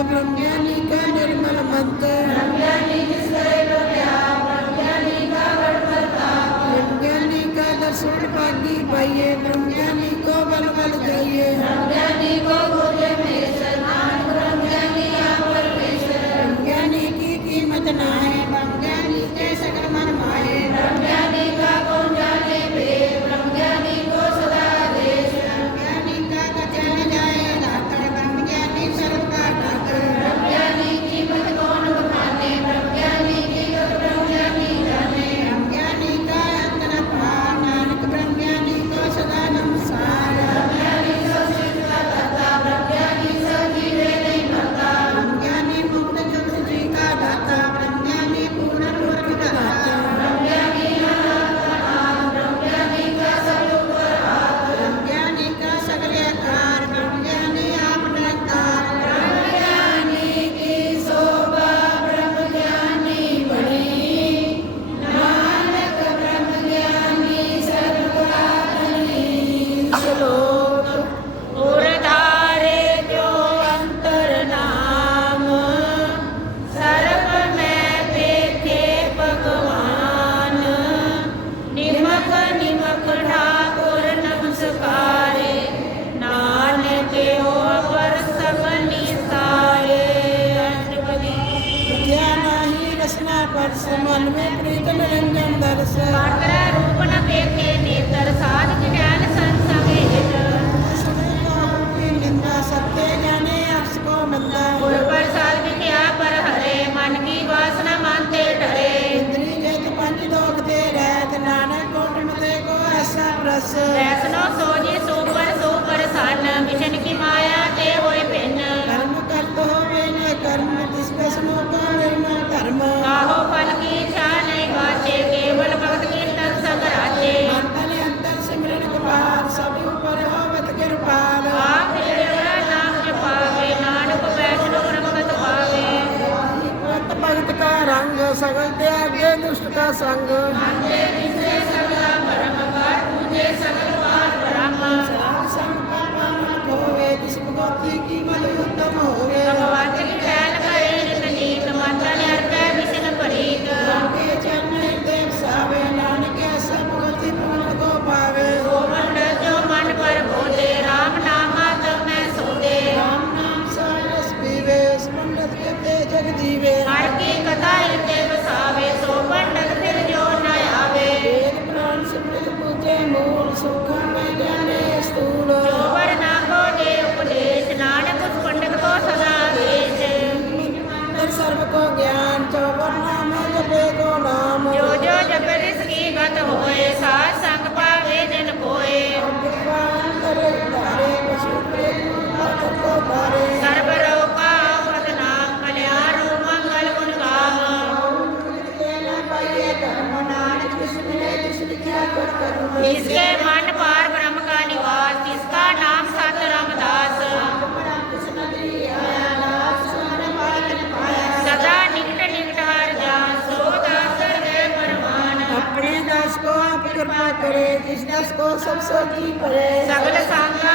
hablan ਸਦਾ ਸੰਗ ਮੰਦੇ ਵਿਸੇ ਸਗਲਾ ਪਰਮ ਪਰ ਪੂਜੇ ਸਗਲ ਪਾਰ ਬ੍ਰਹਮ करे कृष्ण को सब सो जी परे सकल सांगा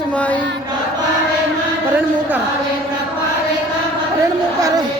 ਸਮਾਈ। ਪਰਨ ਮੂੰਹ ਕਰ। ਪਰਨ ਮੂੰਹ ਕਰ।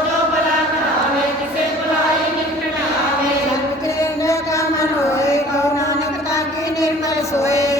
soy